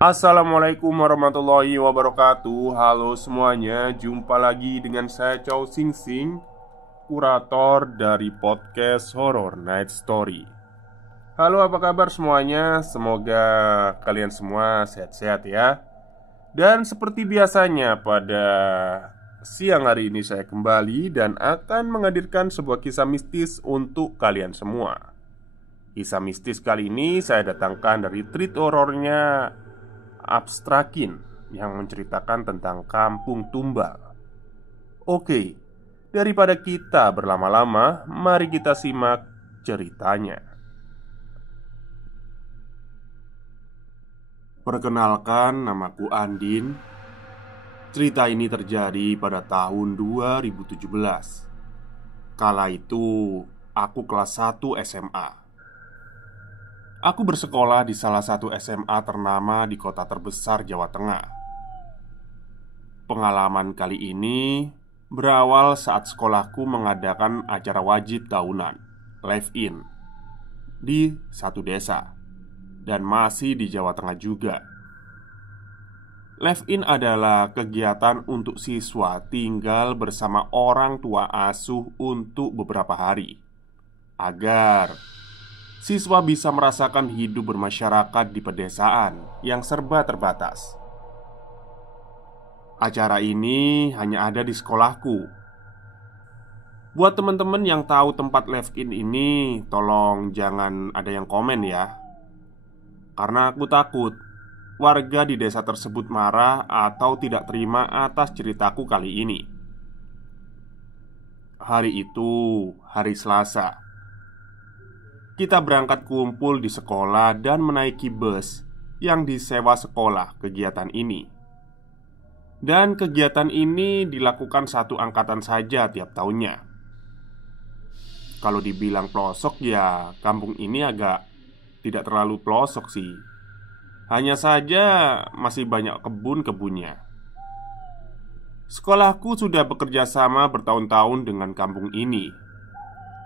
Assalamualaikum warahmatullahi wabarakatuh. Halo semuanya, jumpa lagi dengan saya Chow Sing Sing, kurator dari podcast Horror Night Story. Halo, apa kabar semuanya? Semoga kalian semua sehat-sehat ya. Dan seperti biasanya pada siang hari ini saya kembali dan akan menghadirkan sebuah kisah mistis untuk kalian semua. Kisah mistis kali ini saya datangkan dari treat horornya Abstrakin yang menceritakan tentang kampung tumbal. Oke, daripada kita berlama-lama, mari kita simak ceritanya. Perkenalkan, namaku Andin. Cerita ini terjadi pada tahun 2017. Kala itu, aku kelas 1 SMA. Aku bersekolah di salah satu SMA ternama di kota terbesar Jawa Tengah. Pengalaman kali ini berawal saat sekolahku mengadakan acara wajib tahunan, live-in, di satu desa, dan masih di Jawa Tengah juga. Live-in adalah kegiatan untuk siswa tinggal bersama orang tua asuh untuk beberapa hari, agar siswa bisa merasakan hidup bermasyarakat di pedesaan yang serba terbatas. Acara ini hanya ada di sekolahku. Buat teman-teman yang tahu tempat live-in ini, tolong jangan ada yang komen ya. Karena aku takut warga di desa tersebut marah atau tidak terima atas ceritaku kali ini. Hari itu, hari Selasa. Kita berangkat kumpul di sekolah dan menaiki bus yang disewa sekolah kegiatan ini. Dan kegiatan ini dilakukan satu angkatan saja tiap tahunnya. Kalau dibilang pelosok ya, kampung ini agak tidak terlalu pelosok sih. Hanya saja masih banyak kebun-kebunnya. Sekolahku sudah bekerja sama bertahun-tahun dengan kampung ini.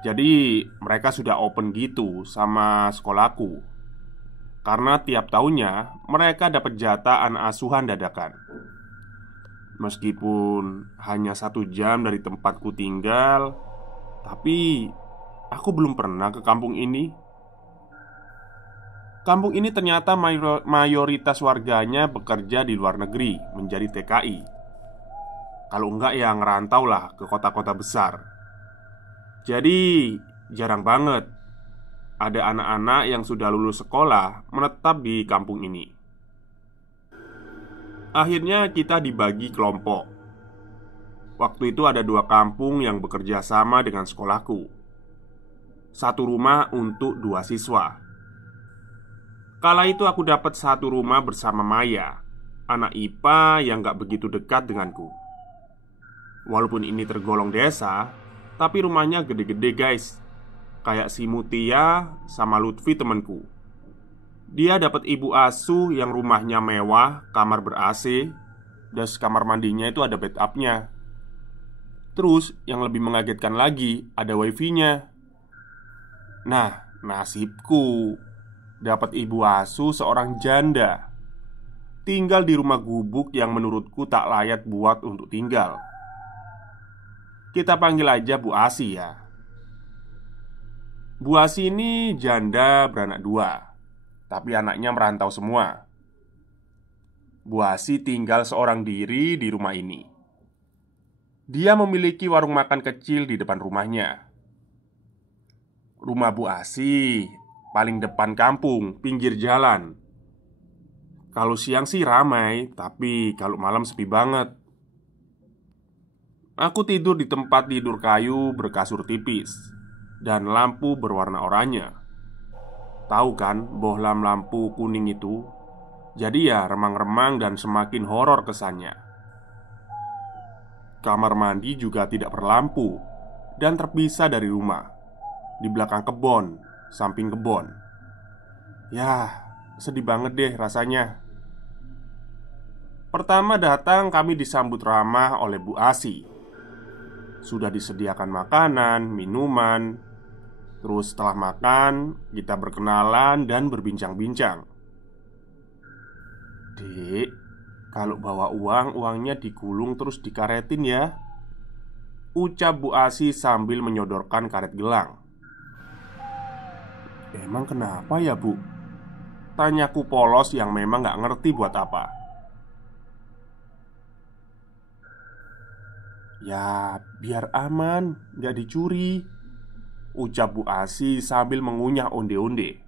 Jadi mereka sudah open gitu sama sekolahku. Karena tiap tahunnya mereka dapat jatah anak asuhan dadakan. Meskipun hanya 1 jam dari tempatku tinggal, tapi aku belum pernah ke kampung ini. Kampung ini ternyata mayoritas warganya bekerja di luar negeri menjadi TKI. Kalau enggak ya ngerantau lah ke kota-kota besar. Jadi jarang banget ada anak-anak yang sudah lulus sekolah menetap di kampung ini. Akhirnya kita dibagi kelompok. Waktu itu ada 2 kampung yang bekerja sama dengan sekolahku. Satu rumah untuk 2 siswa. Kala itu aku dapat satu rumah bersama Maya, anak IPA yang gak begitu dekat denganku. Walaupun ini tergolong desa, tapi rumahnya gede-gede guys. Kayak si Mutia sama Lutfi temanku. Dia dapat ibu asuh yang rumahnya mewah, kamar ber-AC, dan kamar mandinya itu ada bathtubnya. Terus yang lebih mengagetkan lagi, ada wifi-nya. Nah, nasibku dapat ibu asuh seorang janda, tinggal di rumah gubuk yang menurutku tak layak buat untuk tinggal. Kita panggil aja Bu Asi ya. Bu Asi ini janda beranak 2, tapi anaknya merantau semua. Bu Asi tinggal seorang diri di rumah ini. Dia memiliki warung makan kecil di depan rumahnya. Rumah Bu Asi paling depan kampung, pinggir jalan. Kalau siang sih ramai, tapi kalau malam sepi banget. Aku tidur di tempat tidur kayu berkasur tipis dan lampu berwarna oranye. Tahu kan bohlam lampu kuning itu? Jadi ya remang-remang dan semakin horor kesannya. Kamar mandi juga tidak berlampu dan terpisah dari rumah, di belakang kebon, samping kebon. Yah, sedih banget deh rasanya. Pertama datang kami disambut ramah oleh Bu Asi. Sudah disediakan makanan, minuman. Terus setelah makan, kita berkenalan dan berbincang-bincang. "Dek, kalau bawa uang, uangnya digulung terus dikaretin ya," ucap Bu Asi sambil menyodorkan karet gelang. "Emang kenapa ya, Bu?" tanyaku polos yang memang gak ngerti buat apa. "Ya, biar aman, gak dicuri," ucap Bu Asi sambil mengunyah onde-onde.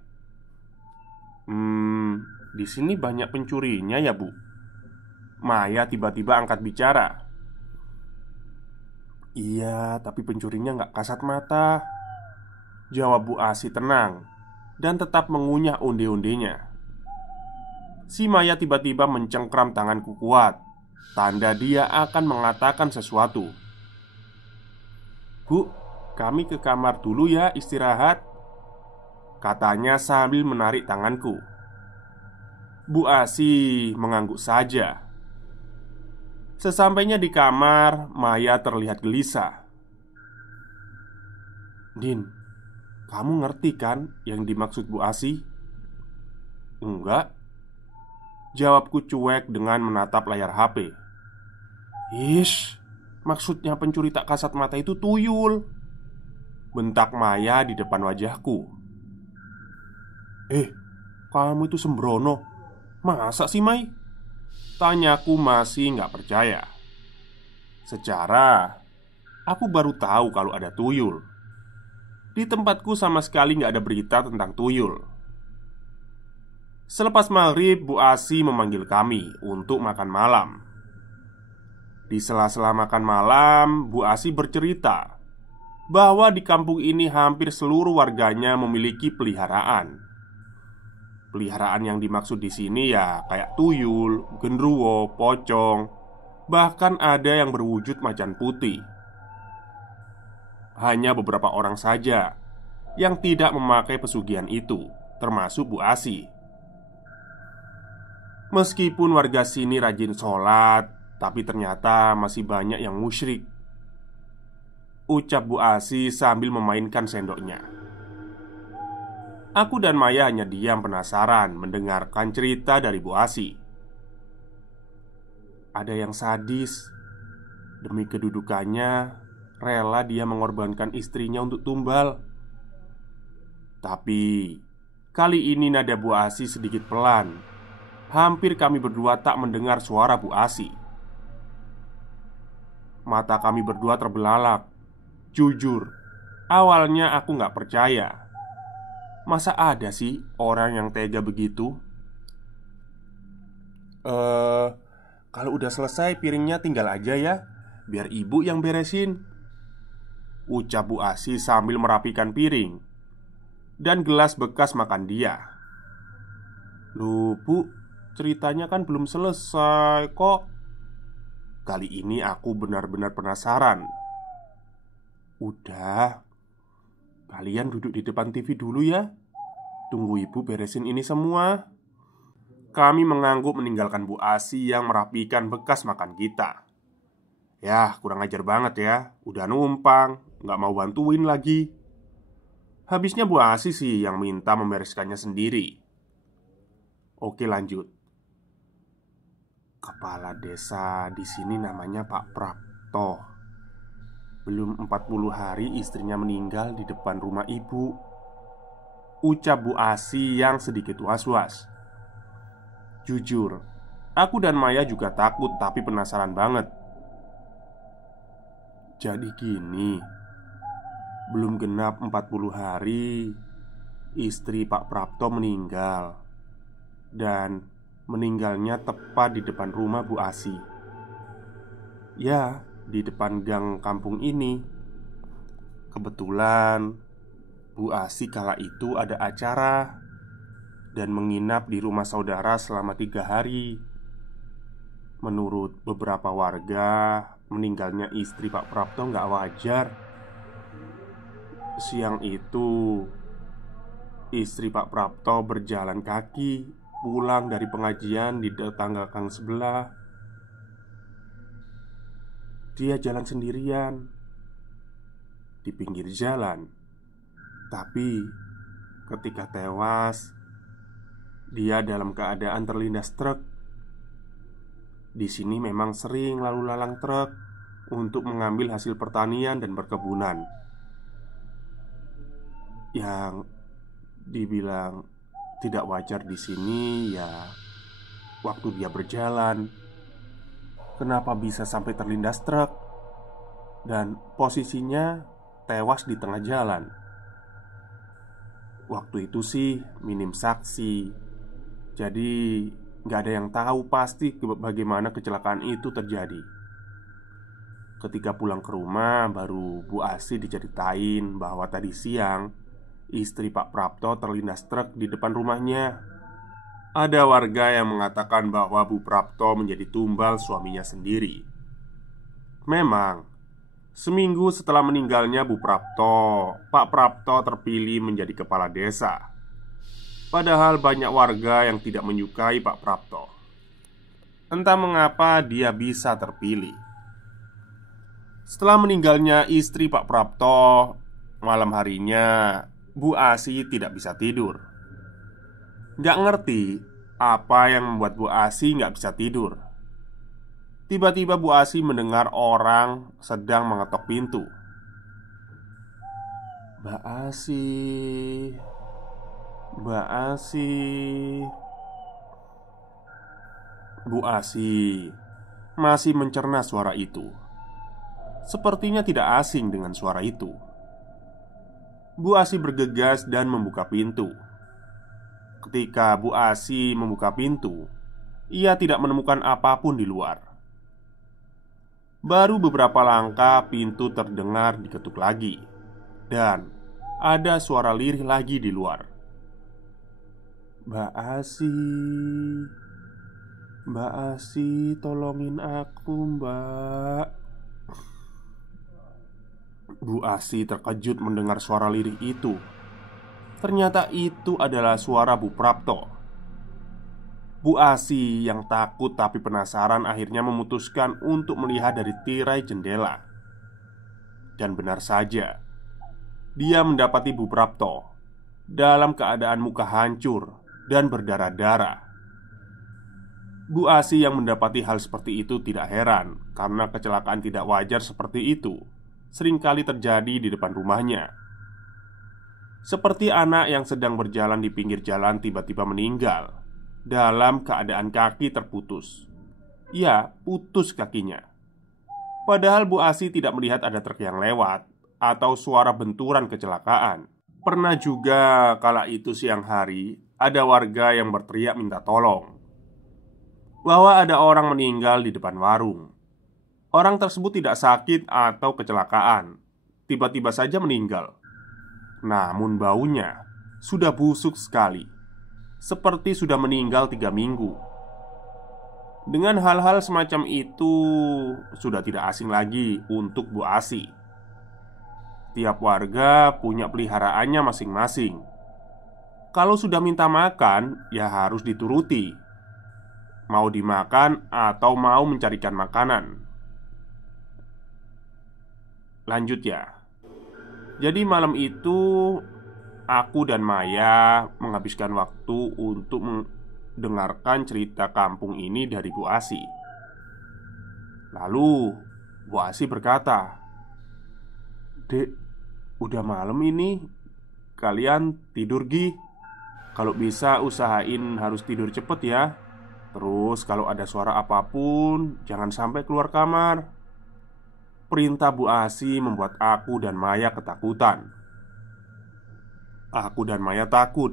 Di sini banyak pencurinya ya, Bu?" Maya tiba-tiba angkat bicara. "Iya, tapi pencurinya nggak kasat mata," jawab Bu Asi tenang dan tetap mengunyah onde-ondenya. Si Maya tiba-tiba mencengkram tanganku kuat, tanda dia akan mengatakan sesuatu. "Bu, kami ke kamar dulu ya, istirahat," katanya sambil menarik tanganku. Bu Asi mengangguk saja. Sesampainya di kamar, Maya terlihat gelisah. "Din, kamu ngerti kan yang dimaksud Bu Asi?" "Enggak," jawabku cuek dengan menatap layar HP. "Ish, maksudnya pencuri tak kasat mata itu tuyul," bentak Maya di depan wajahku. Kamu itu sembrono. Masa sih, Mai?" tanyaku masih nggak percaya. Secara aku baru tahu kalau ada tuyul. Di tempatku sama sekali nggak ada berita tentang tuyul. Selepas maghrib, Bu Asi memanggil kami untuk makan malam. Di sela-sela makan malam, Bu Asi bercerita bahwa di kampung ini hampir seluruh warganya memiliki peliharaan. Peliharaan yang dimaksud di sini ya kayak tuyul, genderuwo, pocong, bahkan ada yang berwujud macan putih. Hanya beberapa orang saja yang tidak memakai pesugihan itu, termasuk Bu Asi. Meskipun warga sini rajin sholat, tapi ternyata masih banyak yang musyrik, ucap Bu Asi sambil memainkan sendoknya. Aku dan Maya hanya diam penasaran mendengarkan cerita dari Bu Asi. Ada yang sadis. Demi kedudukannya, rela dia mengorbankan istrinya untuk tumbal. Tapi kali ini nada Bu Asi sedikit pelan. Hampir kami berdua tak mendengar suara Bu Asi. Mata kami berdua terbelalak. Jujur, awalnya aku gak percaya. Masa ada sih orang yang tega begitu? Kalau udah selesai piringnya tinggal aja ya, biar ibu yang beresin," ucap Bu Asi sambil merapikan piring dan gelas bekas makan dia. "Loh, Bu, ceritanya kan belum selesai kok." Kali ini aku benar-benar penasaran. "Udah, kalian duduk di depan TV dulu ya. Tunggu ibu beresin ini semua." Kami mengangguk meninggalkan Bu Asi yang merapikan bekas makan kita. Yah, kurang ajar banget ya. Udah numpang, nggak mau bantuin lagi. Habisnya Bu Asi sih yang minta membereskannya sendiri. Oke, lanjut. Kepala desa di sini namanya Pak Prapto. Belum 40 hari istrinya meninggal di depan rumah ibu, ucap Bu Asi yang sedikit was-was. Jujur, aku dan Maya juga takut tapi penasaran banget. Jadi gini, belum genap 40 hari istri Pak Prapto meninggal. Dan meninggalnya tepat di depan rumah Bu Asi. Ya, di depan gang kampung ini. Kebetulan Bu Asi kala itu ada acara dan menginap di rumah saudara selama 3 hari. Menurut beberapa warga, meninggalnya istri Pak Prapto nggak wajar. Siang itu, istri Pak Prapto berjalan kaki pulang dari pengajian di tetangga gang sebelah. Dia jalan sendirian di pinggir jalan. Tapi ketika tewas, dia dalam keadaan terlindas truk Di sini memang sering lalu lalang truk untuk mengambil hasil pertanian dan perkebunan. Yang dibilang tidak wajar di sini ya, waktu dia berjalan, kenapa bisa sampai terlindas truk dan posisinya tewas di tengah jalan. Waktu itu sih minim saksi, jadi nggak ada yang tahu pasti bagaimana kecelakaan itu terjadi. Ketika pulang ke rumah, baru Bu Asi diceritain bahwa tadi siang istri Pak Prapto terlindas truk di depan rumahnya. Ada warga yang mengatakan bahwa Bu Prapto menjadi tumbal suaminya sendiri. Memang, seminggu setelah meninggalnya Bu Prapto, Pak Prapto terpilih menjadi kepala desa. Padahal banyak warga yang tidak menyukai Pak Prapto. Entah mengapa dia bisa terpilih. Setelah meninggalnya istri Pak Prapto, malam harinya Bu Asi tidak bisa tidur. Gak ngerti apa yang membuat Bu Asi gak bisa tidur. Tiba-tiba Bu Asi mendengar orang sedang mengetok pintu. "Mbak Asi, Mbak Asi." Bu Asi masih mencerna suara itu. Sepertinya tidak asing dengan suara itu. Bu Asi bergegas dan membuka pintu. Ketika Bu Asi membuka pintu, ia tidak menemukan apapun di luar. Baru beberapa langkah pintu terdengar diketuk lagi, dan ada suara lirih lagi di luar. "Mbak Asi, Mbak Asi, tolongin aku, Mbak." Bu Asi terkejut mendengar suara lirih itu. Ternyata itu adalah suara Bu Prapto. Bu Asi yang takut tapi penasaran akhirnya memutuskan untuk melihat dari tirai jendela. Dan benar saja, dia mendapati Bu Prapto dalam keadaan muka hancur dan berdarah-darah. Bu Asi yang mendapati hal seperti itu tidak heran, karena kecelakaan tidak wajar seperti itu seringkali terjadi di depan rumahnya. Seperti anak yang sedang berjalan di pinggir jalan tiba-tiba meninggal dalam keadaan kaki terputus. Ya, putus kakinya. Padahal Bu Asi tidak melihat ada truk yang lewat atau suara benturan kecelakaan. Pernah juga kala itu siang hari, ada warga yang berteriak minta tolong bahwa ada orang meninggal di depan warung. Orang tersebut tidak sakit atau kecelakaan, tiba-tiba saja meninggal. Namun baunya sudah busuk sekali, seperti sudah meninggal 3 minggu. Dengan hal-hal semacam itu sudah tidak asing lagi untuk Bu Asi. Tiap warga punya peliharaannya masing-masing. Kalau sudah minta makan, ya harus dituruti. Mau dimakan atau mau mencarikan makanan. Lanjut ya. Jadi malam itu aku dan Maya menghabiskan waktu untuk mendengarkan cerita kampung ini dari Bu Asi. Lalu Bu Asi berkata, "Dek, udah malam ini. Kalian tidur gi. Kalau bisa usahain harus tidur cepet ya. Terus kalau ada suara apapun jangan sampai keluar kamar." Perintah Bu Asi membuat aku dan Maya ketakutan. Aku dan Maya takut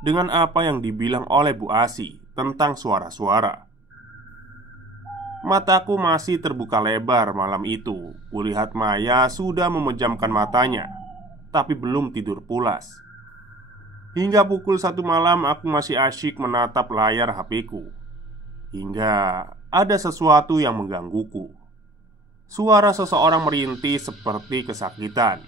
dengan apa yang dibilang oleh Bu Asi tentang suara-suara. Mataku masih terbuka lebar malam itu. Kulihat Maya sudah memejamkan matanya, tapi belum tidur pulas. Hingga pukul 1 malam aku masih asyik menatap layar HP-ku. Hingga ada sesuatu yang menggangguku. Suara seseorang merintih seperti kesakitan.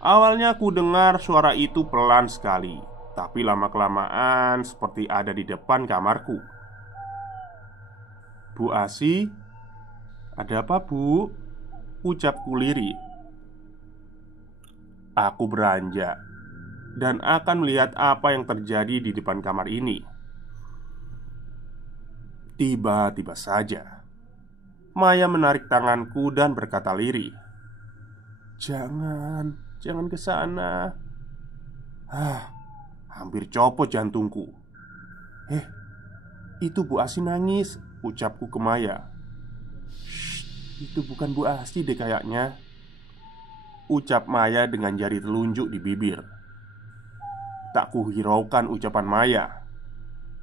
Awalnya aku dengar suara itu pelan sekali, tapi lama-kelamaan seperti ada di depan kamarku. "Bu Asi, ada apa Bu?" ucapku lirih. Aku beranjak dan akan melihat apa yang terjadi di depan kamar ini. Tiba-tiba saja Maya menarik tanganku dan berkata lirih, Jangan ke sana." Hampir copot jantungku. "Eh, itu Bu Asi nangis," ucapku ke Maya. "Itu bukan Bu Asi deh kayaknya," ucap Maya dengan jari telunjuk di bibir. Tak kuhiraukan ucapan Maya.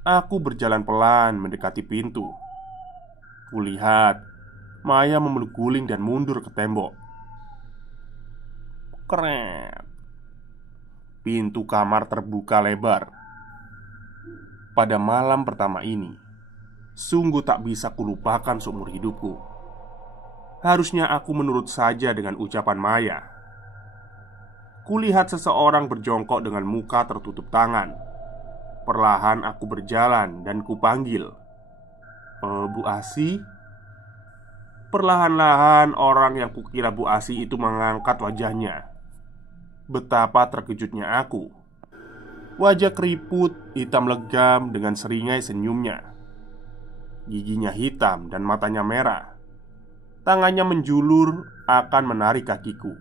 Aku berjalan pelan mendekati pintu. Kulihat Maya memeluk guling dan mundur ke tembok. Keren. Pintu kamar terbuka lebar. Pada malam pertama ini, sungguh tak bisa kulupakan seumur hidupku. Harusnya aku menurut saja dengan ucapan Maya. Kulihat seseorang berjongkok dengan muka tertutup tangan. Perlahan aku berjalan dan kupanggil, Bu Asi?" Perlahan-lahan orang yang kukira Bu Asi itu mengangkat wajahnya. Betapa terkejutnya aku. Wajah keriput, hitam legam dengan seringai senyumnya. Giginya hitam dan matanya merah. Tangannya menjulur akan menarik kakiku.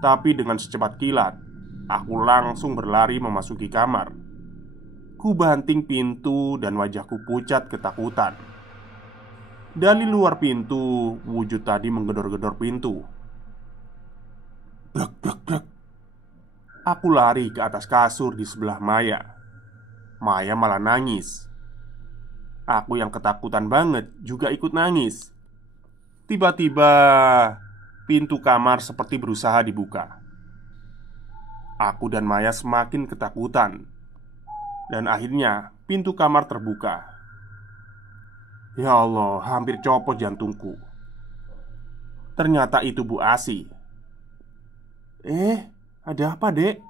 Tapi dengan secepat kilat, aku langsung berlari memasuki kamar. Ku banting pintu dan wajahku pucat ketakutan. Dari luar pintu, wujud tadi menggedor-gedor pintu. Brek, brek, brek. Aku lari ke atas kasur di sebelah Maya. Maya malah nangis. Aku yang ketakutan banget juga ikut nangis. Tiba-tiba pintu kamar seperti berusaha dibuka. Aku dan Maya semakin ketakutan. Dan akhirnya pintu kamar terbuka. Ya Allah, hampir copot jantungku. Ternyata itu Bu Asi. Ada apa, Dek?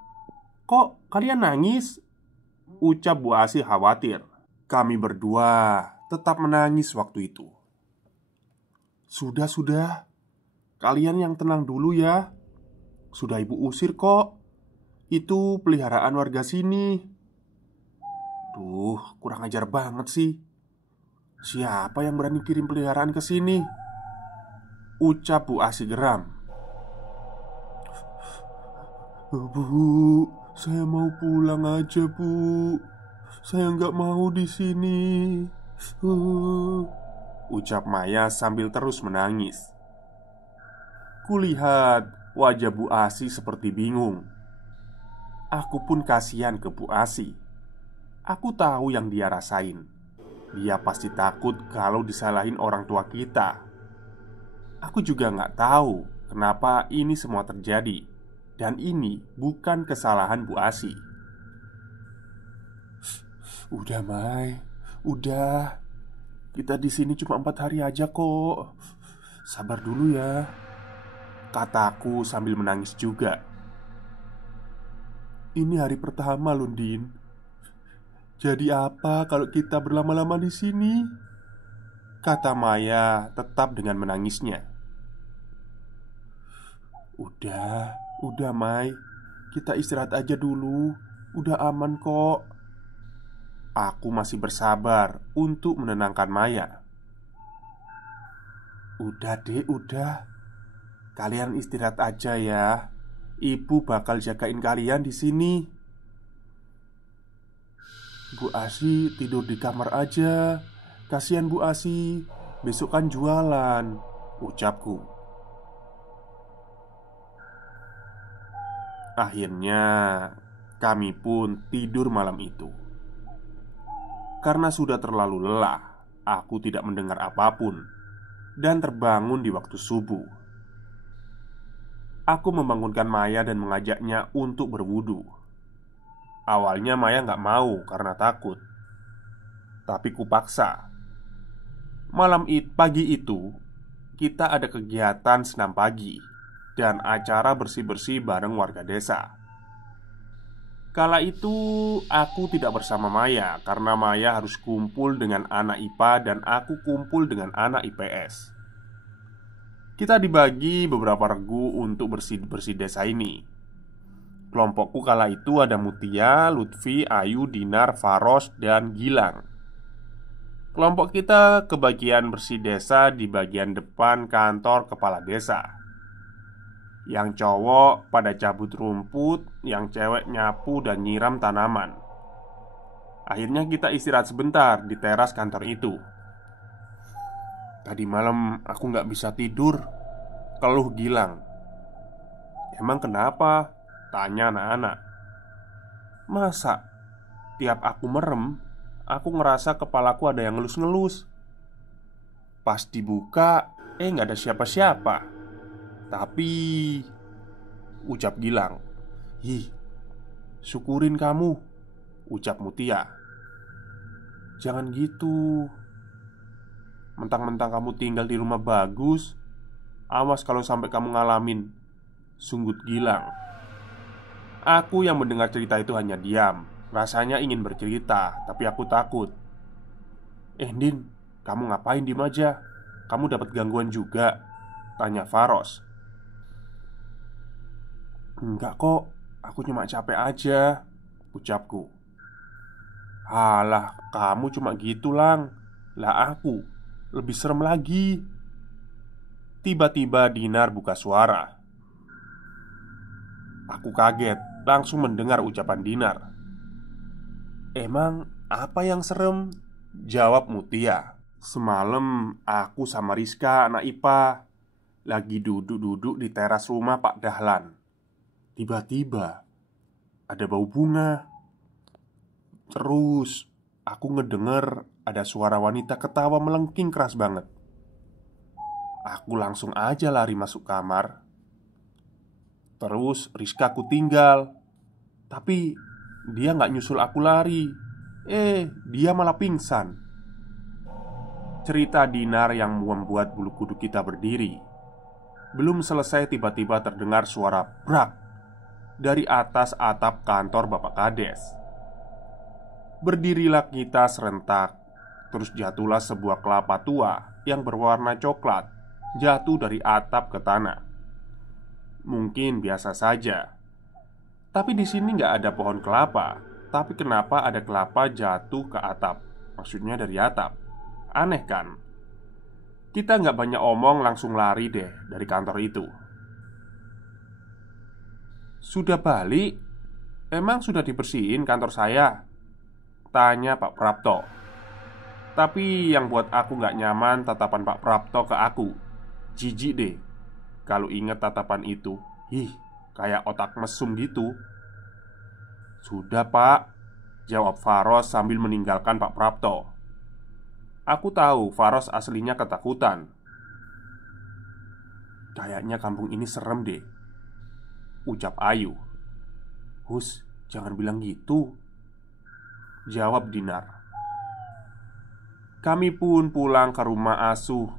Kok kalian nangis?" ucap Bu Asi khawatir. Kami berdua tetap menangis waktu itu. Sudah, kalian yang tenang dulu ya. Sudah Ibu usir kok. Itu peliharaan warga sini." Duh, kurang ajar banget sih. Siapa yang berani kirim peliharaan ke sini? Ucap Bu Asi geram. "Bu, saya mau pulang aja, Bu. Saya nggak mau di sini." Ucap Maya sambil terus menangis. Kulihat wajah Bu Asi seperti bingung. Aku pun kasihan ke Bu Asi. Aku tahu yang dia rasain. Dia pasti takut kalau disalahin orang tua kita. Aku juga nggak tahu kenapa ini semua terjadi. Dan ini bukan kesalahan Bu Asi. "Udah, Mai. Udah. Kita di sini cuma 4 hari aja kok. Sabar dulu ya," kataku sambil menangis juga. "Ini hari pertama loh, Din. Jadi apa kalau kita berlama-lama di sini?" kata Maya tetap dengan menangisnya. Udah Mai. Kita istirahat aja dulu. Udah aman kok." Aku masih bersabar untuk menenangkan Maya. "Udah Dek, udah. Kalian istirahat aja ya. Ibu bakal jagain kalian di sini." "Bu Asi tidur di kamar aja. Kasihan Bu Asi. Besok kan jualan," ucapku. Akhirnya kami pun tidur malam itu. Karena sudah terlalu lelah, aku tidak mendengar apapun dan terbangun di waktu subuh. Aku membangunkan Maya dan mengajaknya untuk berwudu. Awalnya Maya nggak mau karena takut, tapi kupaksa. Pagi itu kita ada kegiatan senam pagi dan acara bersih-bersih bareng warga desa. Kala itu aku tidak bersama Maya karena Maya harus kumpul dengan anak IPA dan aku kumpul dengan anak IPS. Kita dibagi beberapa regu untuk bersih-bersih desa ini. Kelompokku kala itu ada Mutia, Lutfi, Ayu, Dinar, Faros, dan Gilang. Kelompok kita kebagian bersih desa di bagian depan kantor kepala desa. Yang cowok pada cabut rumput, yang cewek nyapu dan nyiram tanaman. Akhirnya kita istirahat sebentar di teras kantor itu. "Tadi malam aku nggak bisa tidur," keluh Gilang. "Emang kenapa?" tanya anak-anak. "Masa tiap aku merem, aku ngerasa kepalaku ada yang ngelus-ngelus. Pas dibuka, nggak ada siapa-siapa. Tapi," ucap Gilang. "Ih, syukurin kamu," ucap Mutia. "Jangan gitu. Mentang-mentang kamu tinggal di rumah bagus, awas kalau sampai kamu ngalamin," sunggut Gilang. Aku yang mendengar cerita itu hanya diam. Rasanya ingin bercerita, tapi aku takut. Din, kamu ngapain diem aja? Kamu dapat gangguan juga?" tanya Faros. "Enggak kok, aku cuma capek aja," ucapku. "Halah, kamu cuma gitu, Lang. Lah aku lebih serem lagi." Tiba-tiba Dinar buka suara. Aku kaget, langsung mendengar ucapan Dinar. "Emang apa yang serem?" jawab Mutia. "Semalam aku sama Rizka, anak IPA, lagi duduk-duduk di teras rumah Pak Dahlan. Tiba-tiba ada bau bunga. Terus aku ngedenger ada suara wanita ketawa melengking keras banget. Aku langsung aja lari masuk kamar. Terus Rizka aku tinggal. Tapi dia nggak nyusul aku lari. Dia malah pingsan." Cerita Dinar yang membuat bulu kuduk kita berdiri. Belum selesai tiba-tiba terdengar suara brak dari atas atap kantor Bapak Kades. Berdirilah kita serentak. Terus jatuhlah sebuah kelapa tua yang berwarna coklat jatuh dari atap ke tanah. Mungkin biasa saja, tapi di sini nggak ada pohon kelapa. Tapi kenapa ada kelapa jatuh ke atap? Maksudnya dari atap. Aneh kan? Kita nggak banyak omong, langsung lari deh dari kantor itu. "Sudah balik? Emang sudah dibersihin kantor saya?" tanya Pak Prapto. Tapi yang buat aku nggak nyaman tatapan Pak Prapto ke aku. Jijik deh kalau inget tatapan itu. Kayak otak mesum gitu. "Sudah Pak," jawab Faros sambil meninggalkan Pak Prapto. Aku tahu Faros aslinya ketakutan. "Kayaknya kampung ini serem deh," ucap Ayu. "Hus, jangan bilang gitu," jawab Dinar. Kami pun pulang ke rumah asuh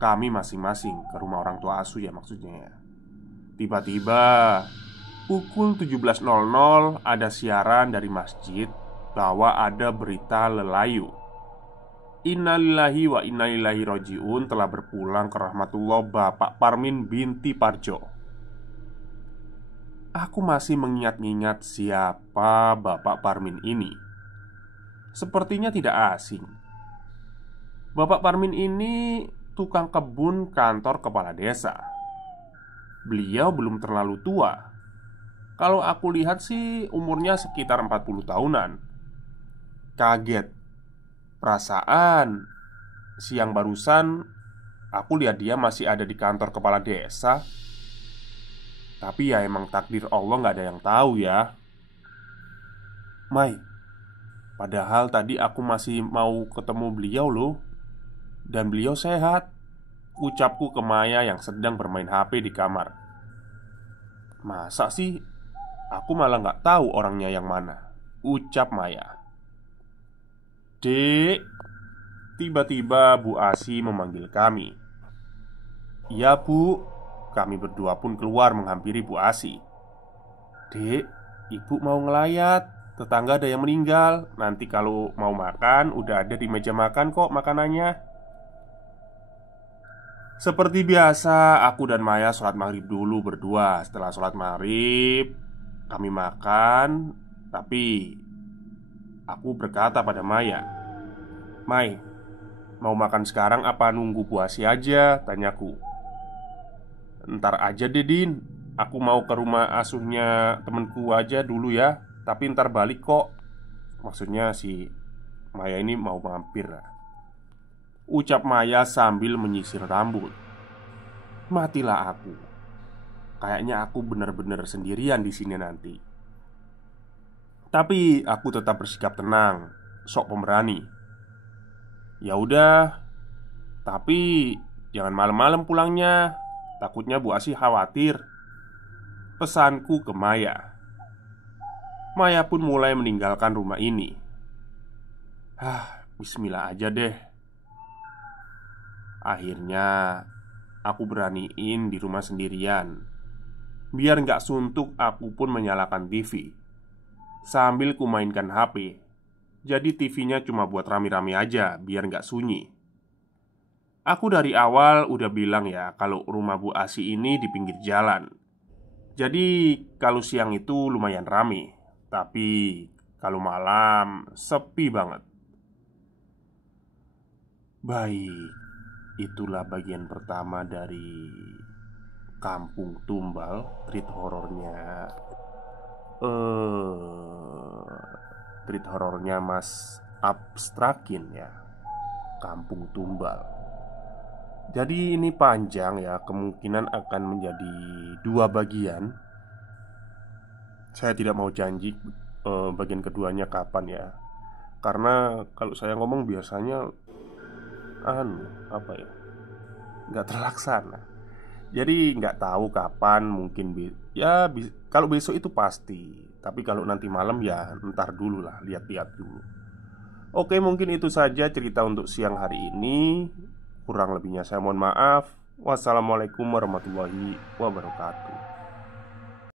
kami masing-masing, ke rumah orang tua asuh ya maksudnya. Tiba-tiba pukul 17.00 ada siaran dari masjid bahwa ada berita lelayu. Innalillahi wa inna ilaihi roji'un telah berpulang ke rahmatullah Bapak Parmin binti Parjo. Aku masih mengingat-ingat siapa Bapak Parmin ini. Sepertinya tidak asing. Bapak Parmin ini tukang kebun kantor kepala desa. Beliau belum terlalu tua. Kalau aku lihat sih umurnya sekitar 40 tahunan. Kaget. Perasaan siang barusan aku lihat dia masih ada di kantor kepala desa. Tapi ya emang takdir Allah gak ada yang tahu ya. "Mai, padahal tadi aku masih mau ketemu beliau loh. Dan beliau sehat," ucapku ke Maya yang sedang bermain HP di kamar. "Masa sih? Aku malah gak tahu orangnya yang mana," ucap Maya. "Dek," tiba-tiba Bu Asi memanggil kami. "Iya Bu." Kami berdua pun keluar menghampiri Bu Asi. "Dek, Ibu mau ngelayat. Tetangga ada yang meninggal. Nanti kalau mau makan, udah ada di meja makan kok makanannya." Seperti biasa, aku dan Maya sholat maghrib dulu berdua. Setelah sholat maghrib, kami makan. Tapi aku berkata pada Maya, "Mai, Mau makan sekarang apa nunggu puasi aja? Tanyaku. Ntar aja deh Din, aku mau ke rumah asuhnya temenku aja dulu ya. Tapi ntar balik kok. Maksudnya si Maya ini mau mampir lah. Ucap Maya sambil menyisir rambut. Matilah aku. Kayaknya aku benar-benar sendirian di sini nanti. Tapi aku tetap bersikap tenang, sok pemberani. Ya udah, tapi jangan malam-malam pulangnya. Takutnya Bu Asih khawatir. Pesanku ke Maya. Maya pun mulai meninggalkan rumah ini. Bismillah aja deh. Akhirnya aku beraniin di rumah sendirian. Biar gak suntuk, aku pun menyalakan TV sambil kumainkan HP. Jadi TV-nya cuma buat rame-rame aja, biar gak sunyi. Aku dari awal udah bilang ya kalau rumah Bu Asi ini di pinggir jalan. Jadi kalau siang itu lumayan rame, tapi kalau malam sepi banget. Baik, itulah bagian pertama dari Kampung Tumbal, treat horornya Mas Abstrakin ya, Kampung Tumbal. Jadi ini panjang ya, kemungkinan akan menjadi 2 bagian. Saya tidak mau janji bagian keduanya kapan ya. Karena kalau saya ngomong biasanya apa ya, nggak terlaksana. Jadi nggak tahu kapan, mungkin kalau besok itu pasti. Tapi kalau nanti malam ya ntar dulu lah, lihat-lihat dulu. Oke, mungkin itu saja cerita untuk siang hari ini. Kurang lebihnya saya mohon maaf. Wassalamualaikum warahmatullahi wabarakatuh.